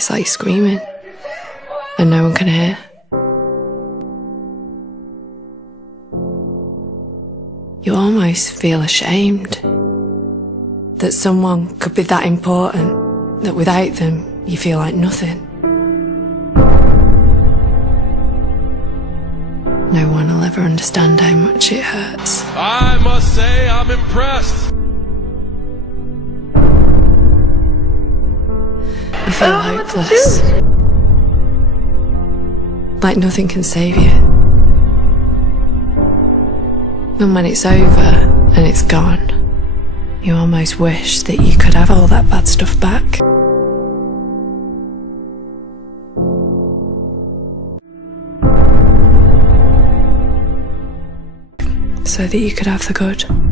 It's like screaming and no one can hear. You almost feel ashamed that someone could be that important, that without them you feel like nothing. No one will ever understand how much it hurts. I must say I'm impressed. You feel hopeless, like nothing can save you. And when it's over and it's gone, you almost wish that you could have all that bad stuff back. So that you could have the good.